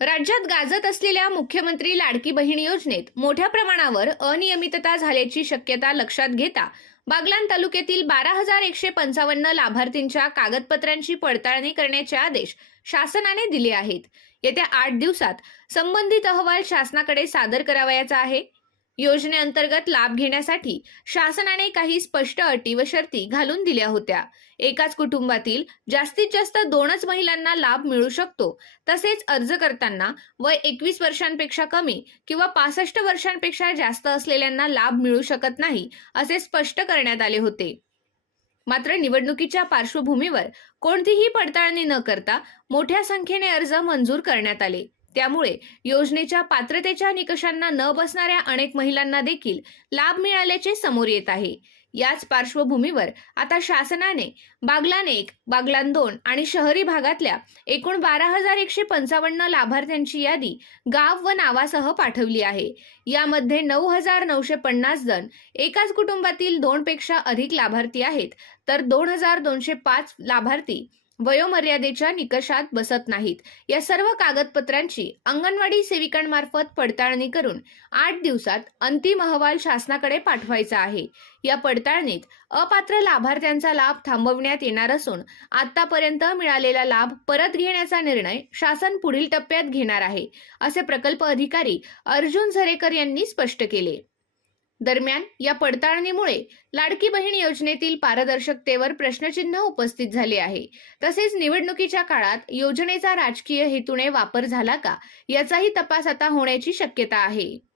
राज्यात गाजत असलेल्या मुख्यमंत्री लाडकी बहीण योजनेत मोठ्या प्रमाणावर अनियमितता झाल्याची शक्यता लक्षात घेता बागलान तालुक्यातील बारा हजार एकशे पंचावन्न लाभार्थींच्या कागदपत्रांची पडताळणी करण्याचे आदेश शासनाने दिले आहेत. येत्या आठ दिवसात संबंधित अहवाल शासनाकडे सादर करावयाचा आहे. योजनेअंतर्गत लाभ घेण्यासाठी शासनाने काही स्पष्ट अटी व शर्ती घालून दिल्या होत्या. एकाच कुटुंबातील जास्तीत जास्त दोनच महिलांना लाभ मिळू शकतो. तसेच अर्ज करताना वय एकवीस वर्षांपेक्षा कमी किंवा पासष्ट वर्षांपेक्षा जास्त असलेल्यांना लाभ मिळू शकत नाही असे स्पष्ट करण्यात आले होते. मात्र निवडणुकीच्या पार्श्वभूमीवर कोणतीही पडताळणी न करता मोठ्या संख्येने अर्ज मंजूर करण्यात आले. त्यामुळे योजनेच्या पात्रतेच्या निकषांना न बसणाऱ्या अनेक महिलांना देखील लाभ मिळाल्याचे समोर येत आहे. याच पार्श्वभूमीवर आता शासनाने बागलान एक बागलान दोन आणि शहरी भागातल्या एकूण बारा हजार एकशे पंचावन्न लाभार्थ्यांची यादी गाव व नावासह पाठवली आहे. यामध्ये नऊ हजार नऊशे पन्नास जण एकाच कुटुंबातील दोनपेक्षा अधिक लाभार्थी आहेत तर दोन हजार दोनशे पाच लाभार्थी वयोमर्यादेच्या निकषात बसत नाहीत. या सर्व कागदपत्रांची अंगणवाडी सेविकांमार्फत पडताळणी करून आठ दिवसात अंतिम अहवाल शासनाकडे पाठवायचा आहे. या पडताळणीत अपात्र लाभार्थ्यांचा लाभ थांबवण्यात येणार असून आतापर्यंत मिळालेला लाभ परत घेण्याचा निर्णय शासन पुढील टप्प्यात घेणार आहे असे प्रकल्प अधिकारी अर्जुन झरेकर यांनी स्पष्ट केले. दरम्यान या पडताळणीमुळे लाडकी बहीण योजनेतील पारदर्शकतेवर प्रश्नचिन्ह उपस्थित झाले आहे. तसेच निवडणुकीच्या काळात योजनेचा राजकीय हेतूने वापर झाला का याचाही तपास आता होण्याची शक्यता आहे.